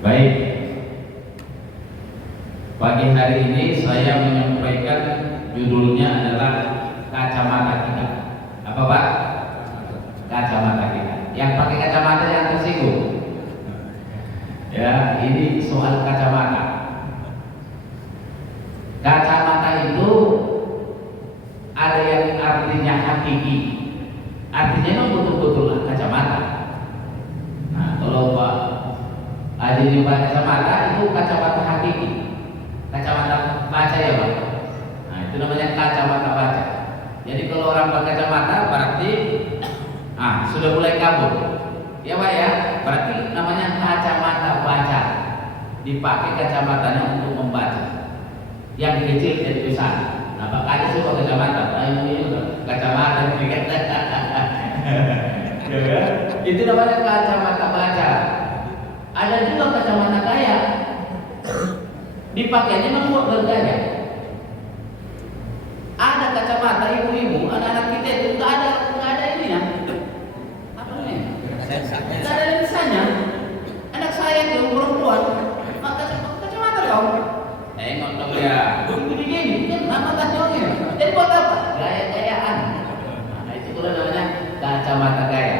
Baik, pagi hari ini saya menyampaikan judulnya adalah kacamata kita. Apa Pak? Kacamata kita. Yang pakai kacamata yang tersinggung. Ya, ini soal kacamata. Kacamata itu ada yang artinya hakiki. Artinya memang betul-betul kacamata. Nah, kalau Pak Adi nyoba kacamata, itu kacamata hakiki, kacamata baca ya Pak. Nah, itu namanya kacamata baca. Jadi kalau orang pakai kacamata berarti sudah mulai kabur. Ya Pak ya, berarti namanya kacamata baca. Dipakai kacamatanya untuk membaca. Yang kecil jadi besar. Nah, makanya sih pakai kacamata. Ini kacamata itu namanya kacamata baca. Ada juga kacamata kaya, dipakainya membuat bergaya. Ada kacamata ibu-ibu, anak-anak kita itu nggak ada ini ya. Apa ini? Nggak ada tulisannya. Anak saya itu perempuan, kacamata kau. Tengok dong ya, begini, nama kacamata. Jadi buat apa? Gaya-gayaan. Nah, itu pula namanya kacamata gaya.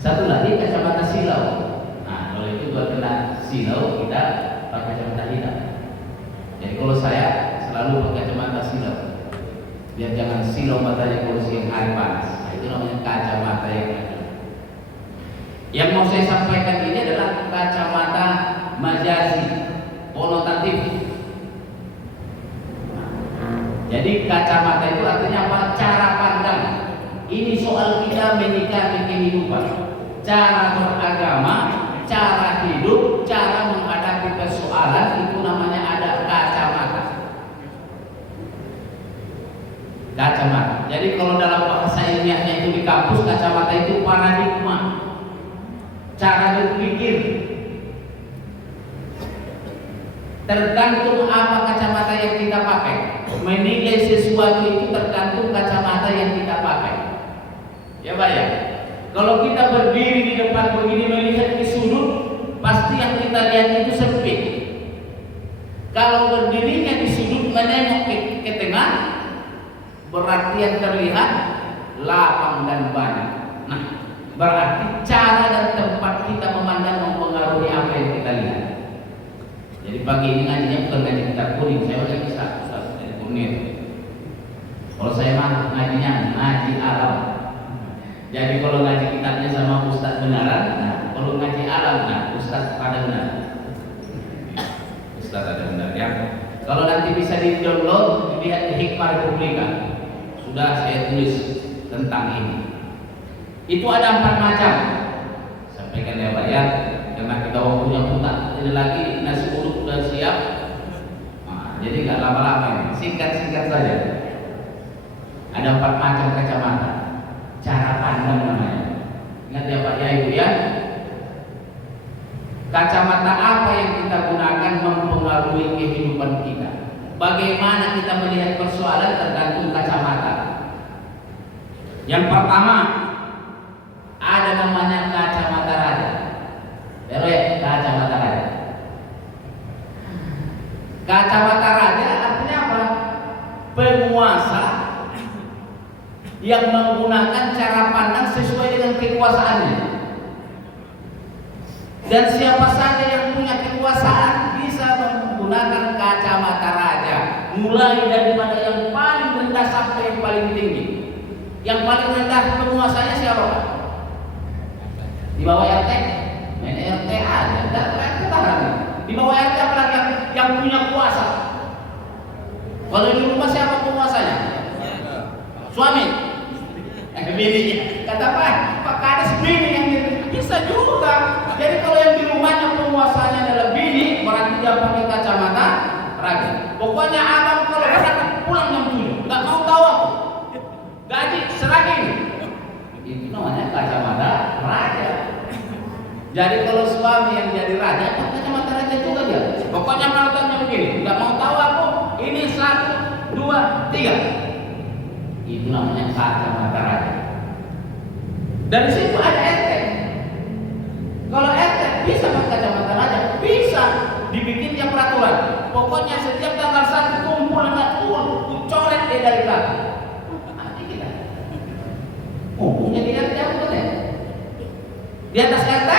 Satu lagi kacamata silau. Kalau itu buat kena silau, kita pakai kacamata hitam. Jadi kalau saya selalu pakai kacamata silau, biar jangan silau matanya kalau siang hari panas. Nah, itu namanya kacamata yang ada. Yang mau saya sampaikan ini adalah kacamata majazi, konotatif. Jadi kacamata itu artinya apa? Cara pandang. Ini soal kita menyikapi kehidupan, cara beragama, cara hidup, cara menghadapi persoalan, itu namanya ada kacamata. Kacamata. Jadi kalau dalam bahasa ilmiahnya itu di kampus, kacamata itu paradigma, cara berpikir. Tergantung apa kacamata yang kita pakai. Menilai sesuatu itu tergantung kacamata yang kita pakai. Ya Pak ya. Kalau kita berdiri di depan begini melihat ke sudut, pasti yang kita lihat itu sempit. Kalau berdirinya di sudut menengok ke tengah, berarti yang terlihat lapang dan banyak. Nah, berarti cara dan tempat kita memandang mempengaruhi apa yang kita lihat. Jadi pagi ini ngajinya bukan ngaji kitab kuning, saya udah bisa dari kuning. Kalau saya mah ngajinya ngaji alam. Jadi kalau ngaji kitabnya sama Ustaz benaran, nah kalau ngaji alam, nah Ustaz pada benar. Ustaz ada benar ya. Kalau nanti bisa di-download, dilihat di Hikmah Republika, sudah saya tulis tentang ini. Itu ada 4 macam. Sampaikan ya Pak ya, karena kita waktunya putar. Jadi lagi nasi uduk sudah siap. Nah, jadi nggak lama-lama ini, singkat-singkat saja. Ada 4 macam kacamata. Cara pandang namanya. Ingat ya Pak ya Ibu ya. Kacamata apa yang kita gunakan mempengaruhi kehidupan kita. Bagaimana kita melihat persoalan tergantung kacamata. Yang pertama ada namanya kacamata raja. Kacamata raja. Kacamata raja artinya apa? Penguasa yang menggunakan cara pandang sesuai dengan kekuasaannya. Dan siapa saja yang punya kekuasaan bisa menggunakan kacamata raja, mulai daripada yang paling rendah sampai yang paling tinggi. Yang paling rendah penguasanya siapa Pak? Di bawah RT? Main RT aja, di bawah RT apalagi yang punya kuasa. Kalau di rumah siapa penguasanya? Suami. Bininya. Kata Pak Kades bini yang bisa juga. Jadi kalau yang di rumahnya penguasanya adalah bini, berarti dia pakai kacamata raja. Pokoknya abang kalau berangkat pulang jam 7, nggak mau tahu aku. Gaji seragin. Itu namanya kacamata raja. Jadi kalau suami yang jadi raja, pakai kacamata raja juga dia. Pokoknya malatannya begini, nggak mau tahu aku. Ini 1, 2, 3. Itu namanya kacamata raja. Dari situ ada RT. Kalau RT bisa pakai kacamata dibikinnya peraturan. Pokoknya setiap tanggal 1 kumpul dengan ku coret dia dari belakang. Mati kita. Kumpulnya dia jauh ya. Di atas RT,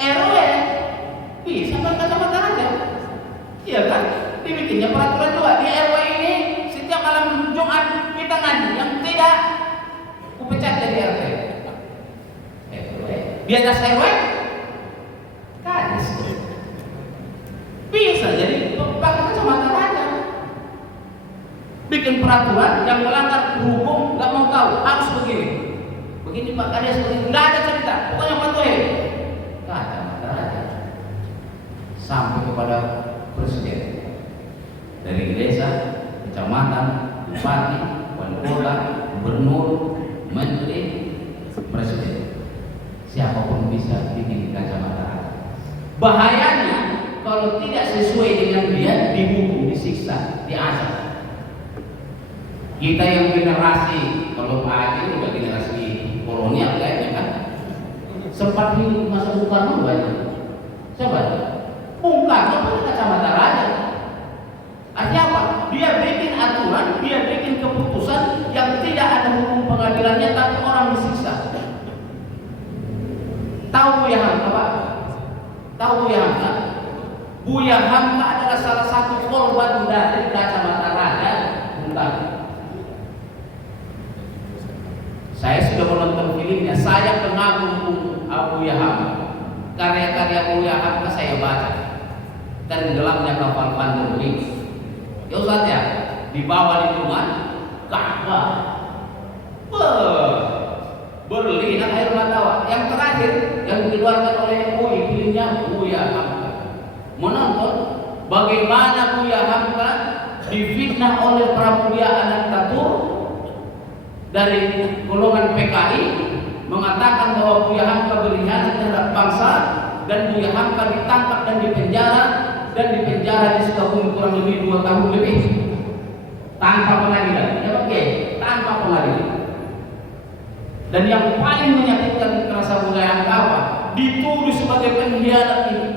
RW bisa kacamata aja. Iya kan? Dibikinnya peraturan juga di RW ini setiap malam Jumat kita ngaji, yang tidak ku pecat dari RT. Di atas RW kadis bisa jadi pakai kacamata aja. Bikin peraturan yang melanggar hukum, nggak mau tahu, harus begini Pak Kades, begini, nggak ada cerita, pokoknya patuhi kacamata aja sampai kepada presiden, dari desa, kecamatan, bupati, wali kota, gubernur, menteri, presiden, siapapun bisa bikin kacamata. Bahayanya kalau tidak sesuai dengan dia, dihukum, disiksa, diazab. Kita yang generasi, kalau Pak Haji udah generasi kolonial kayaknya kan, sempat hidup masa Bung Karno banyak. Coba, Bung Karno pakai kacamata raja. Artinya apa? Dia bikin aturan, dia bikin keputusan yang tidak ada hukum pengadilannya, tapi orang disiksa. Tahu Buya Hamka Pak? Tahu Buya Hamka? Buya Hamka adalah salah satu korban dari kacamata raja Bung Karno. Saya sudah menonton filmnya, saya pengagum Buya Hamka. Karya-karya Buya Hamka saya baca. Tenggelamnya kapal Pandu ini. Ya Ustaz ya, di bawah lindungan Ka'bah. Berlin air mata. Yang terakhir yang dikeluarkan oleh MUI, filmnya Buya Hamka. Menonton bagaimana Buya Hamka difitnah oleh Pramudia Anantatur dari golongan PKI, mengatakan bahwa Buya Hamka berkhianat terhadap bangsa, dan Buya Hamka ditangkap dan dipenjara di Sukabumi kurang lebih 2 tahun lebih tanpa pengadilan. Ya oke, tanpa pengadilan. Dan yang paling menyakitkan kerasa Buya Hamka apa? Dituduh sebagai pengkhianat ini.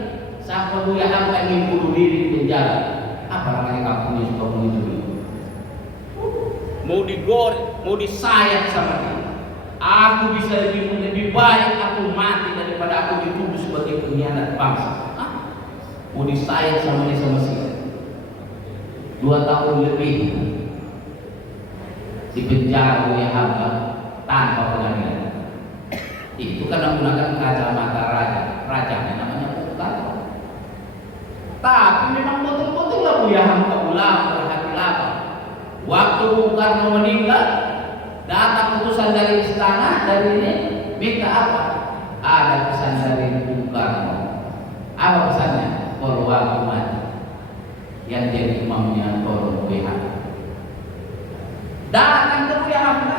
Sampai Buya Hamka ingin bunuh diri di penjara. Apa namanya kampungnya Sukabumi itu? Mau digoreng, mau disayat sama dia. Aku bisa lebih baik aku mati daripada aku dituduh sebagai pengkhianat bangsa. Mau disayat sama dia sama sih. 2 tahun lebih di penjara Buya Hamka tanpa pengadilan. Itu karena menggunakan kacamata raja. Rajanya namanya Bung Karno. Tapi memang betul-betul lah Buya Hamka ulama berhati lapang. Waktu Bung Karno meninggal, datang putusan dari istana, dari ini, minta apa? Ada pesan dari Bung Karno. Apa pesannya? Kalau aku mati, yang jadi imamnya tolong Buya Hamka. Datang ke Buya Hamka,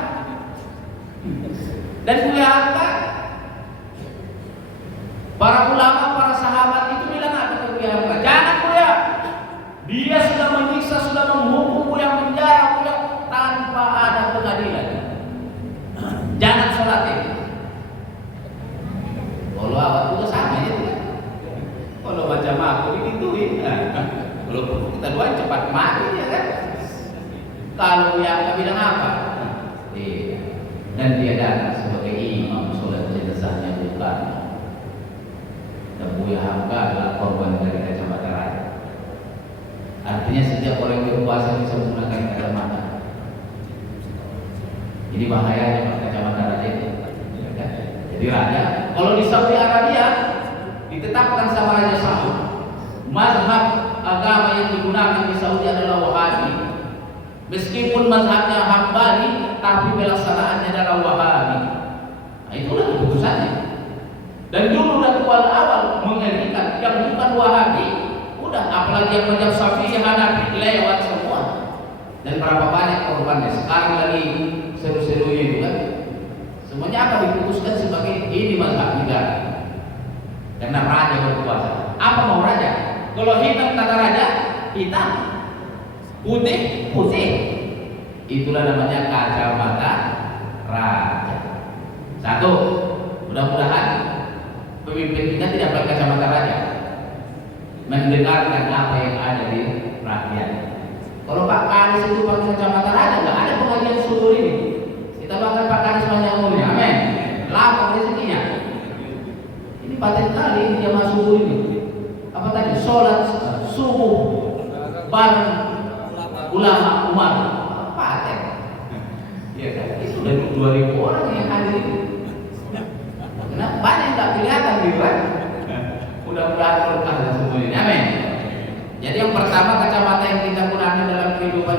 dan Buya Hamka, para ulama, para sahabat itu bilang apa ke Buya Hamka? Jangan Buya, dia sudah menyiksa, sudah menghukum Buya penjara Buya tanpa ada pengadilan. Jangan sholat ini. Kalau awak juga sama itu kan. Kalau baca aku digituin. Kalau kita doain cepat mati ya kan. Kalau Buya Hamka bilang apa? Dan dia datang sebagai imam sholat jenazahnya Bung Karno. Dan Buya Hamka adalah korban dari kacamata raja. Artinya setiap orang yang berpuasa bisa menggunakan kacamata. Jadi bahayanya pakai kacamata raja itu. Jadi raja, kalau di Saudi Arabia ditetapkan sama Raja Saud, mazhab agama yang digunakan di Saudi adalah Wahabi. Meskipun mazhabnya Hambali, tapi pelaksanaannya adalah Wahabi. Nah, itulah keputusannya. Dan dulu dan awal mengerikan yang bukan Wahabi, udah apalagi yang mazhab Syafi'i, Hanafi lewat semua. Dan berapa banyak korbannya sekarang lagi seru-serunya itu kan. Semuanya akan diputuskan sebagai ini mazhab negara. Karena raja berkuasa. Apa mau raja? Kalau hitam kata raja, hitam. Putih, putih. Itulah namanya kacamata raja. Satu, mudah-mudahan pemimpin kita tidak pakai kacamata raja. mendengarkan apa yang ada di rakyat. Kalau Pak Kadis itu pakai kacamata raja, nggak ada pengajian subuh ini. Kita bahkan Pak Kadis banyak umurnya, amin. Lapang rezekinya. Ini paten kali ini jamaah subuh ini. Apa tadi? Sholat subuh bareng ulama Umar. Paten. Ya kan? Itu dari 2000 orang yang hadir itu. Kenapa banyak nggak kelihatan gitu kan? Mudah-mudahan berkah dan semua ini. Amin. Jadi yang pertama kacamata yang kita gunakan dalam kehidupan